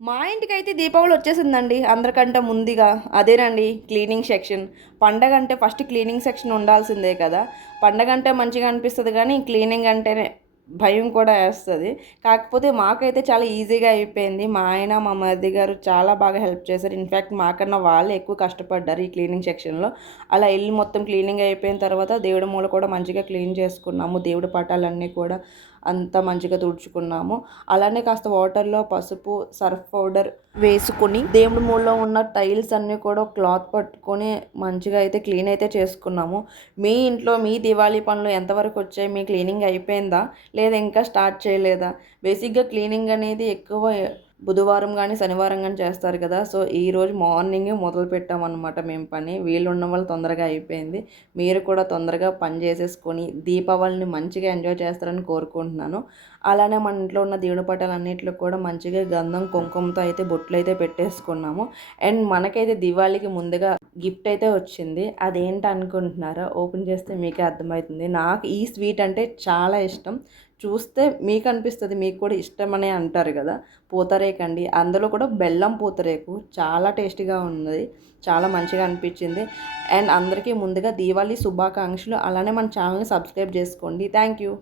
మా ఇంటికైతే దీపావళి వచ్చేసిందండి అందరికంటే ముందుగా. అదేనండి క్లీనింగ్ సెక్షన్. పండగంటే ఫస్ట్ క్లీనింగ్ సెక్షన్ ఉండాల్సిందే కదా! పండగంటే మంచిగా అనిపిస్తది గానీ, క్లీనింగ్ అంటేనే భయం కూడా ఏస్తది. కాకపోతే మాకైతే చాలా ఈజీగా అయిపోయింది. మా ఆయన, మా మరిది గారు చాలా బాగా హెల్ప్ చేశారు. ఇన్‌ఫాక్ట్ మాకన్నా వాళ్ళే ఎక్కువ కష్టపడ్డారు ఈ క్లీనింగ్ సెక్షన్‌లో. అలా ఇల్లు మొత్తం క్లీనింగ్ అయిపోయిన తర్వాత దేవుడి మూల కూడా మంచిగా క్లీన్ చేసుకున్నాము. దేవుడి పటాలన్నీ కూడా అంతా మంచిగా తుడుచుకున్నాము. అలానే కాస్త వాటర్‌లో పసుపు, సర్ఫ్ పౌడర్ వేసుకొని దేవుడి మూలలో ఉన్న టైల్స్ అన్నీ కూడా క్లాత్ పట్టుకొని మంచిగా అయితే క్లీన్ అయితే చేసుకున్నాము. మీ ఇంట్లో మీ దివాళీ పనులు ఎంతవరకు వచ్చాయి? మీ క్లీనింగ్ అయిపోయిందా? లేదా ఇంకా స్టార్ట్ చేయలేదా? బేసిక్‌గా క్లీనింగ్ అనేది ఎక్కువ బుధవారం గానీ, శనివారం గానీ చేస్తారు కదా! సో, ఈరోజు మార్నింగే మొదలుపెట్టామనమాట మేము పని. వీలున్న వాళ్ళు తొందరగా అయిపోయింది. మీరు కూడా తొందరగా పని చేసేసుకొని దీపావళిని మంచిగా ఎంజాయ్ చేస్తారని కోరుకుంటున్నాను. అలానే మన ఇంట్లో ఉన్న దేవుడి పటాలన్నిట్లో కూడా మంచిగా గంధం, కుంకుమతో అయితే బొట్లయితే పెట్టేసుకున్నాము. అండ్ మనకైతే దివాళీకి ముందుగా గిఫ్ట్ అయితే వచ్చింది. అదేంటనుకుంటున్నారా? ఓపెన్ చేస్తే మీకే అర్థమవుతుంది. నాకు ఈ స్వీట్ అంటే చాలా ఇష్టం. చూస్తే మీకనిపిస్తది మీకు కూడా ఇష్టమనే అంటారు గదా! పూతరేకండి. అందులో కూడా బెల్లం పూతరేకు చాలా టేస్టీగా ఉన్నది. చాలా మంచిగా అనిపించింది. అండ్ అందరికీ ముందుగా దీవాళీ శుభాకాంక్షలు. అలానే మన ఛానల్‌ని సబ్స్క్రైబ్ చేసుకోండి. Thank you.